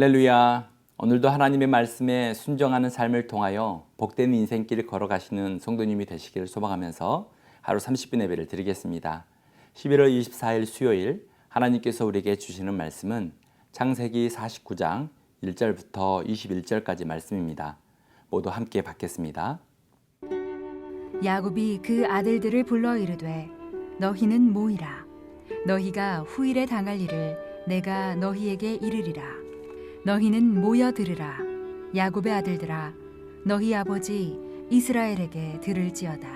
할렐루야. 오늘도 하나님의 말씀에 순종하는 삶을 통하여 복된 인생길을 걸어가시는 성도님이 되시기를 소망하면서 하루 30분 예배를 드리겠습니다. 11월 24일 수요일 하나님께서 우리에게 주시는 말씀은 창세기 49장 1절부터 21절까지 말씀입니다. 모두 함께 받겠습니다. 야곱이 그 아들들을 불러 이르되 너희는 모이라. 너희가 후일에 당할 일을 내가 너희에게 이르리라. 너희는 모여 들으라. 야곱의 아들들아, 너희 아버지 이스라엘에게 들을지어다.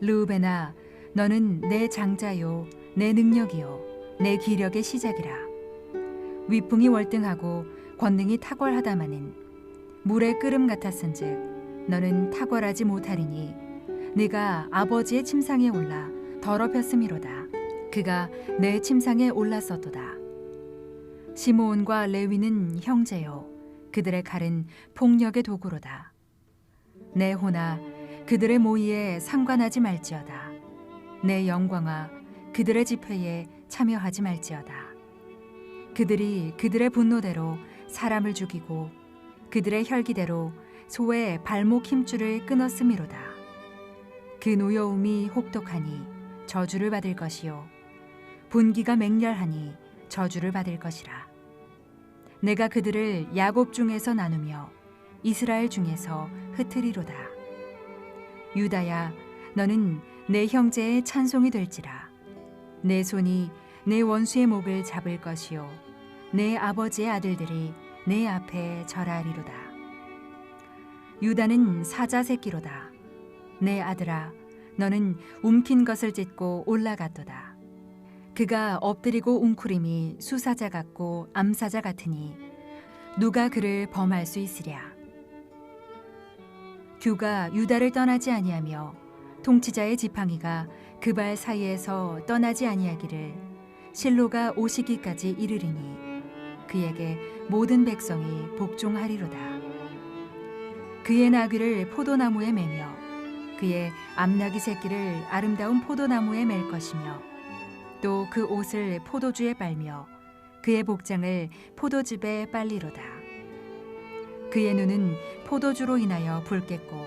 르우벤아, 너는 내 장자요, 내 능력이요, 내 기력의 시작이라. 위풍이 월등하고 권능이 탁월하다마는 물의 끓음 같았은즉 너는 탁월하지 못하리니 네가 아버지의 침상에 올라 더럽혔음이로다. 그가 내 침상에 올랐었도다. 시므온과 레위는 형제요, 그들의 칼은 폭력의 도구로다. 내 호나 그들의 모의에 상관하지 말지어다. 내 영광아 그들의 집회에 참여하지 말지어다. 그들이 그들의 분노대로 사람을 죽이고 그들의 혈기대로 소의 발목 힘줄을 끊었음이로다. 그 노여움이 혹독하니 저주를 받을 것이요 분기가 맹렬하니 저주를 받을 것이라. 내가 그들을 야곱 중에서 나누며 이스라엘 중에서 흩으리로다. 유다야, 너는 내 형제의 찬송이 될지라. 내 손이 내 원수의 목을 잡을 것이요 내 아버지의 아들들이 내 앞에 절하리로다. 유다는 사자 새끼로다. 내 아들아, 너는 움킨 것을 찢고 올라갔도다. 그가 엎드리고 웅크림이 수사자 같고 암사자 같으니 누가 그를 범할 수 있으랴. 규가 유다를 떠나지 아니하며 통치자의 지팡이가 그 발 사이에서 떠나지 아니하기를 실로가 오시기까지 이르리니 그에게 모든 백성이 복종하리로다. 그의 나귀를 포도나무에 매며 그의 암나귀 새끼를 아름다운 포도나무에 맬 것이며 또 그 옷을 포도주에 빨며 그의 복장을 포도즙에 빨리로다. 그의 눈은 포도주로 인하여 붉겠고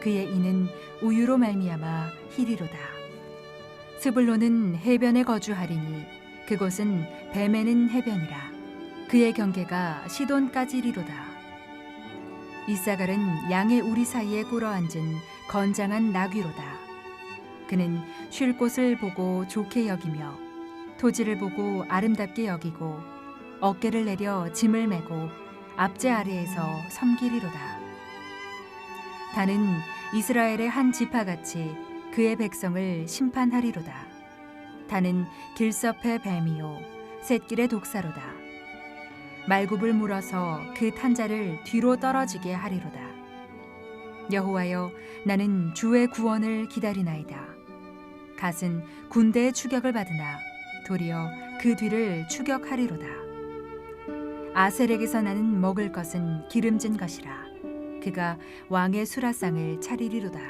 그의 이는 우유로 말미암아 희리로다. 스불론은 해변에 거주하리니 그곳은 배 매는 해변이라. 그의 경계가 시돈까지리로다. 이사갈은 양의 우리 사이에 꿇어앉은 건장한 나귀로다. 그는 쉴 곳을 보고 좋게 여기며 토지를 보고 아름답게 여기고 어깨를 내려 짐을 메고 앞제 아래에서 섬기리로다. 다는 이스라엘의 한 지파같이 그의 백성을 심판하리로다. 다는 길섭의 뱀이요 샛길의 독사로다. 말굽을 물어서 그 탄자를 뒤로 떨어지게 하리로다. 여호와여, 나는 주의 구원을 기다리나이다. 갓은 군대의 추격을 받으나 도리어 그 뒤를 추격하리로다. 아셀에게서 나는 먹을 것은 기름진 것이라. 그가 왕의 수라상을 차리리로다.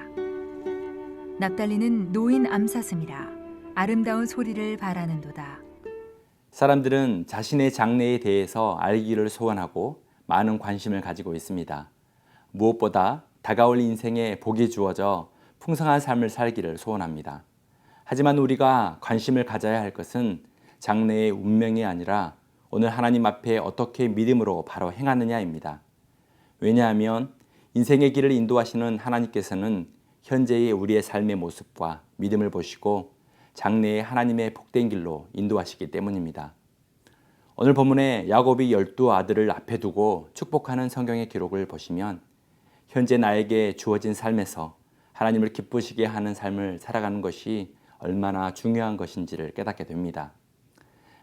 납달리는 노인 암사슴이라. 아름다운 소리를 바라는도다. 사람들은 자신의 장래에 대해서 알기를 소원하고 많은 관심을 가지고 있습니다. 무엇보다 다가올 인생에 복이 주어져 풍성한 삶을 살기를 소원합니다. 하지만 우리가 관심을 가져야 할 것은 장래의 운명이 아니라 오늘 하나님 앞에 어떻게 믿음으로 바로 행하느냐입니다. 왜냐하면 인생의 길을 인도하시는 하나님께서는 현재의 우리의 삶의 모습과 믿음을 보시고 장래의 하나님의 복된 길로 인도하시기 때문입니다. 오늘 본문에 야곱이 12 아들을 앞에 두고 축복하는 성경의 기록을 보시면 현재 나에게 주어진 삶에서 하나님을 기쁘시게 하는 삶을 살아가는 것이 얼마나 중요한 것인지를 깨닫게 됩니다.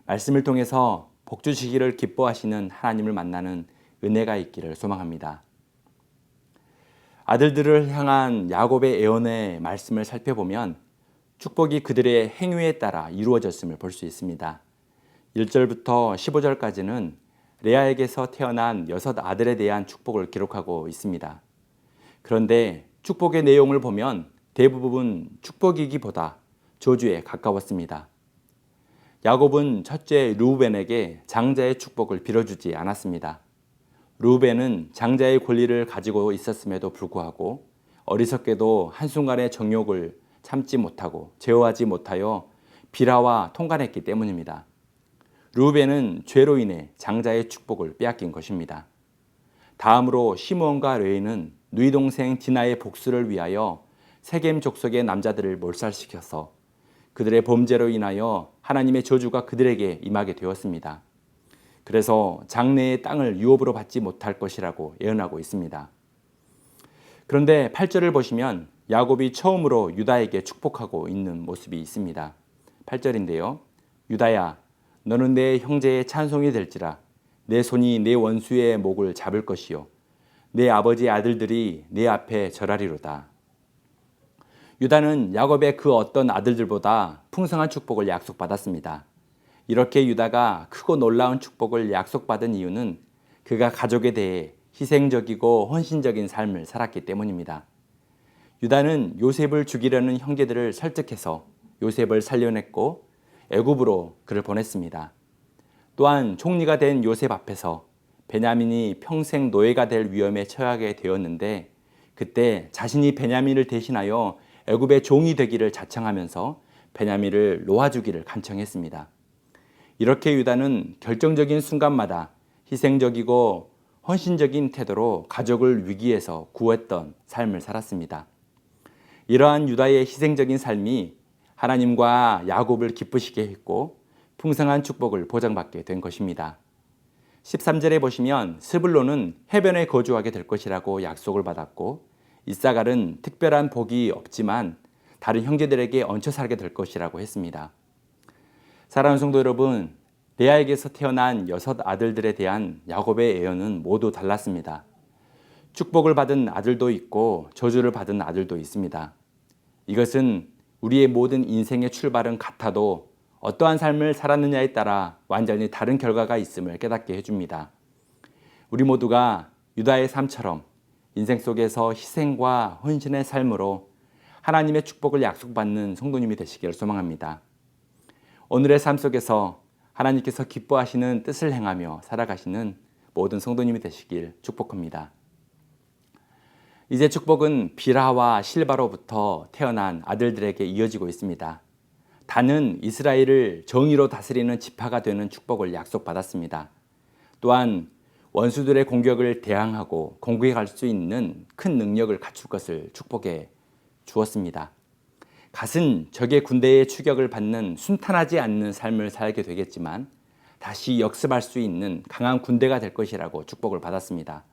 말씀을 통해서 복 주시기를 기뻐하시는 하나님을 만나는 은혜가 있기를 소망합니다. 아들들을 향한 야곱의 애언의 말씀을 살펴보면 축복이 그들의 행위에 따라 이루어졌음을 볼 수 있습니다. 1절부터 15절까지는 레아에게서 태어난 6 아들에 대한 축복을 기록하고 있습니다. 그런데 축복의 내용을 보면 대부분 축복이기보다 저주에 가까웠습니다. 야곱은 첫째 르우벤에게 장자의 축복을 빌어주지 않았습니다. 르우벤은 장자의 권리를 가지고 있었음에도 불구하고 어리석게도 한순간의 정욕을 참지 못하고 제어하지 못하여 비라와 통관했기 때문입니다. 르우벤은 죄로 인해 장자의 축복을 빼앗긴 것입니다. 다음으로 시므온과 레위는 누이 동생 디나의 복수를 위하여 세겜 족속의 남자들을 몰살시켜서 그들의 범죄로 인하여 하나님의 저주가 그들에게 임하게 되었습니다. 그래서 장래의 땅을 유업으로 받지 못할 것이라고 예언하고 있습니다. 그런데 8절을 보시면 야곱이 처음으로 유다에게 축복하고 있는 모습이 있습니다. 8절인데요. 유다야, 너는 내 형제의 찬송이 될지라. 내 손이 내 원수의 목을 잡을 것이요 내 아버지의 아들들이 내 앞에 절하리로다. 유다는 야곱의 그 어떤 아들들보다 풍성한 축복을 약속받았습니다. 이렇게 유다가 크고 놀라운 축복을 약속받은 이유는 그가 가족에 대해 희생적이고 헌신적인 삶을 살았기 때문입니다. 유다는 요셉을 죽이려는 형제들을 설득해서 요셉을 살려냈고 애굽으로 그를 보냈습니다. 또한 총리가 된 요셉 앞에서 베냐민이 평생 노예가 될 위험에 처하게 되었는데 그때 자신이 베냐민을 대신하여 애굽의 종이 되기를 자청하면서 베냐민을 놓아주기를 간청했습니다. 이렇게 유다는 결정적인 순간마다 희생적이고 헌신적인 태도로 가족을 위기에서 구했던 삶을 살았습니다. 이러한 유다의 희생적인 삶이 하나님과 야곱을 기쁘시게 했고 풍성한 축복을 보장받게 된 것입니다. 13절에 보시면 스불론은 해변에 거주하게 될 것이라고 약속을 받았고 이사갈은 특별한 복이 없지만 다른 형제들에게 얹혀 살게 될 것이라고 했습니다. 사랑하는 성도 여러분, 레아에게서 태어난 6 아들들에 대한 야곱의 예언은 모두 달랐습니다. 축복을 받은 아들도 있고 저주를 받은 아들도 있습니다. 이것은 우리의 모든 인생의 출발은 같아도 어떠한 삶을 살았느냐에 따라 완전히 다른 결과가 있음을 깨닫게 해줍니다. 우리 모두가 유다의 삶처럼 인생 속에서 희생과 헌신의 삶으로 하나님의 축복을 약속받는 성도님이 되시기를 소망합니다. 오늘의 삶 속에서 하나님께서 기뻐하시는 뜻을 행하며 살아가시는 모든 성도님이 되시길 축복합니다. 이제 축복은 비라와 실바로부터 태어난 아들들에게 이어지고 있습니다. 단은 이스라엘을 정의로 다스리는 지파가 되는 축복을 약속받았습니다. 또한 원수들의 공격을 대항하고 공격할 수 있는 큰 능력을 갖출 것을 축복해 주었습니다. 갓은 적의 군대의 추격을 받는 순탄하지 않는 삶을 살게 되겠지만 다시 역습할 수 있는 강한 군대가 될 것이라고 축복을 받았습니다.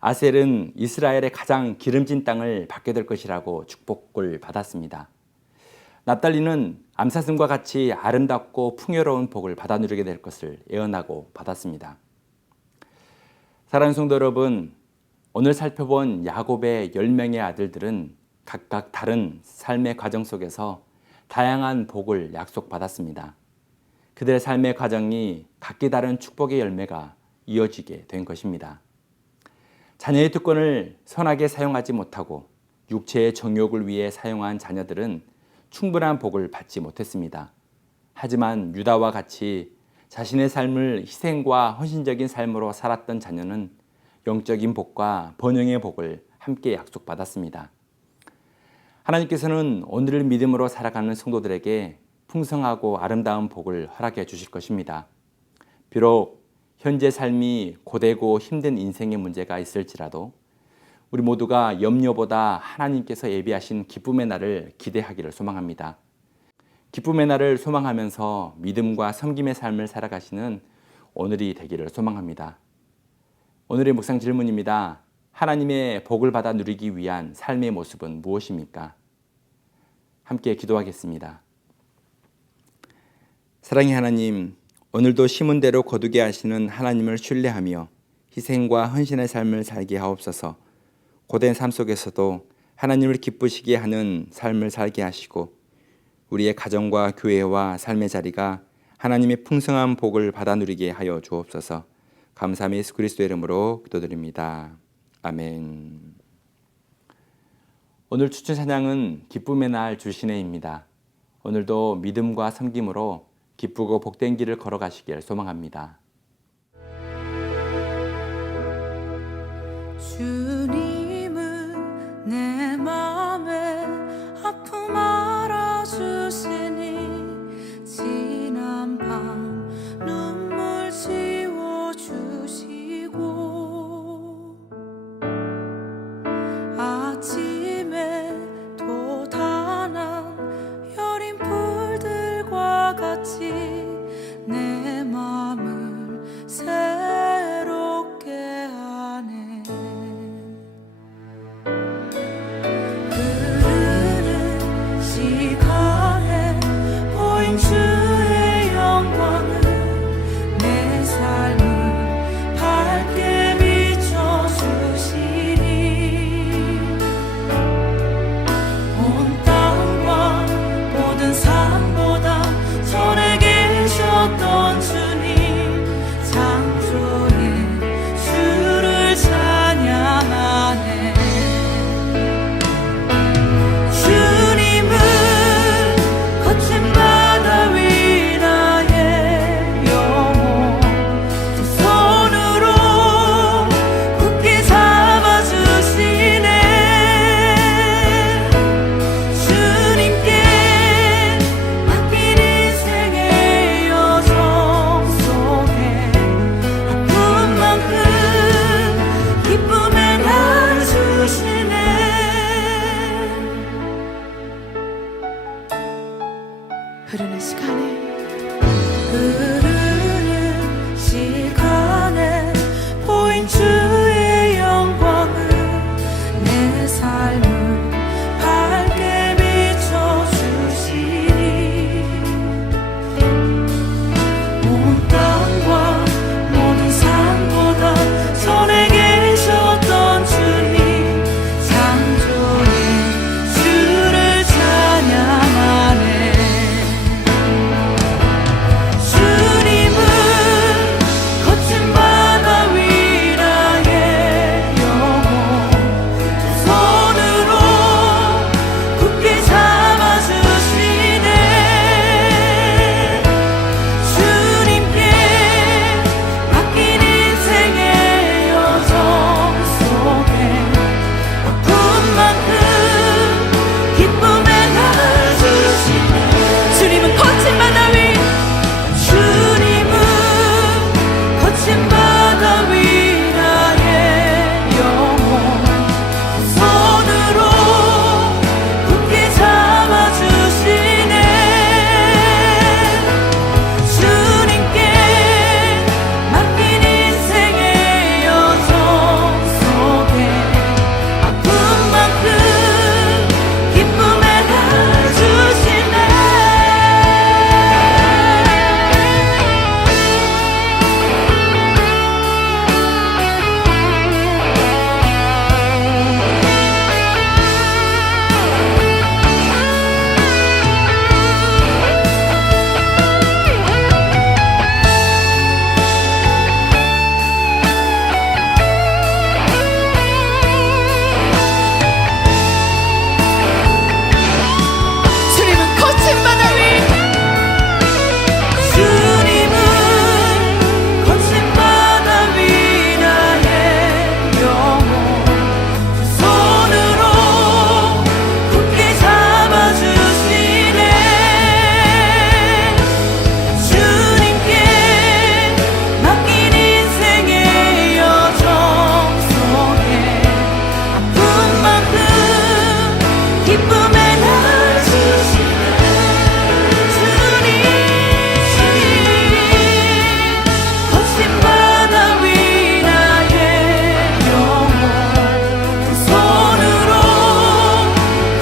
아셀은 이스라엘의 가장 기름진 땅을 받게 될 것이라고 축복을 받았습니다. 납달리는 암사슴과 같이 아름답고 풍요로운 복을 받아 누리게 될 것을 예언하고 받았습니다. 사랑하는 성도 여러분, 오늘 살펴본 야곱의 10명의 아들들은 각각 다른 삶의 과정 속에서 다양한 복을 약속받았습니다. 그들의 삶의 과정이 각기 다른 축복의 열매가 이어지게 된 것입니다. 자녀의 특권을 선하게 사용하지 못하고 육체의 정욕을 위해 사용한 자녀들은 충분한 복을 받지 못했습니다. 하지만 유다와 같이 자신의 삶을 희생과 헌신적인 삶으로 살았던 자녀는 영적인 복과 번영의 복을 함께 약속받았습니다. 하나님께서는 오늘을 믿음으로 살아가는 성도들에게 풍성하고 아름다운 복을 허락해 주실 것입니다. 비록 현재 삶이 고되고 힘든 인생의 문제가 있을지라도 우리 모두가 염려보다 하나님께서 예비하신 기쁨의 날을 기대하기를 소망합니다. 기쁨의 날을 소망하면서 믿음과 섬김의 삶을 살아가시는 오늘이 되기를 소망합니다. 오늘의 묵상 질문입니다. 하나님의 복을 받아 누리기 위한 삶의 모습은 무엇입니까? 함께 기도하겠습니다. 사랑의 하나님, 오늘도 심은 대로 거두게 하시는 하나님을 신뢰하며 희생과 헌신의 삶을 살게 하옵소서. 고된 삶 속에서도 하나님을 기쁘시게 하는 삶을 살게 하시고 우리의 가정과 교회와 삶의 자리가 하나님의 풍성한 복을 받아 누리게 하여 주옵소서. 감사함이 예수 그리스도의 이름으로 기도드립니다. 아멘. 오늘 추천 찬양은 기쁨의 날 주시네입니다. 오늘도 믿음과 섬김으로 기쁘고 복된 길을 걸어가시길 소망합니다. 주님은 내 맘에 아픔 알아주시니 지난 밤 눈물 지워주시고 아침에 돋아난 여린 풀들과 같이 내 맘을 새롭게 하네. 흐르는 시간에 보인 주의 영광은 내 삶을 밝게 비춰주시니 온 땅과 모든 산보다 전에 계셨던 주님 창조의 주를 찬양하네. 주님은 거친 바다 위 나의 영혼 두 손으로 굳게 잡아주시네. 주님께 맡긴 인생의 여정 속에 아픔만큼 기쁨에 날 주시네. 흐르는 시간에 보인 주의 영광은 내 삶을 밝게 비춰주시니 온 땅과 모든 산보다 전에 계셨던 주님 창조의 주를 찬양하네. 주님은 거친 바다 위 나의 영혼 두 손으로 굳게 잡아주시네. 주님께 맡긴 인생의 여정 속에 아픔만큼 기쁨에 날 주시네. 주님은 거친 바다 위 주님은 거친 바다 위 나의 영혼 두 손으로 굳게 잡아주시네. 주님께 맡긴 인생의 여정 속에 아픔만큼 기쁨에 날 주시네. 주님은 거친 바다 위 주님은 거친 바다 위 나의 영혼 두 손으로 굳게 잡아주시네. 주님께 맡긴 인생의 여정 속에 아픔만큼 기쁨에 날 주시네. 주님 거친 바다 위 나의 영혼 두 손으로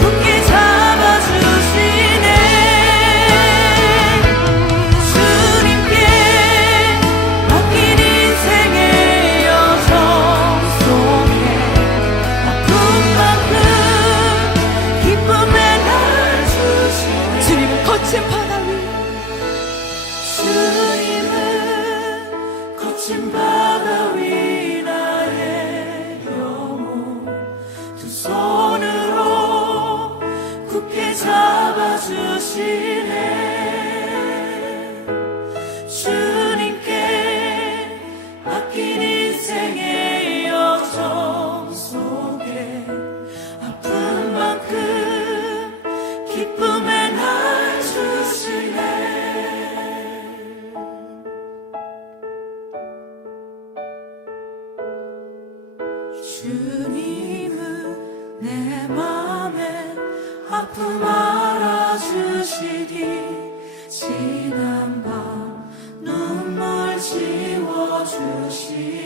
굳게 잡아주시네. 주님께 맡긴 인생의 여정 속에 아픔만큼 기쁨에 날 주시네. 주님은 거친 바다 위 주님은 거친 바다 위 나의 영혼 두 손으로 굳게 잡아주시네. 주님은 내 맘에 아픔 알아주시니 지난 밤 눈물 지워주시니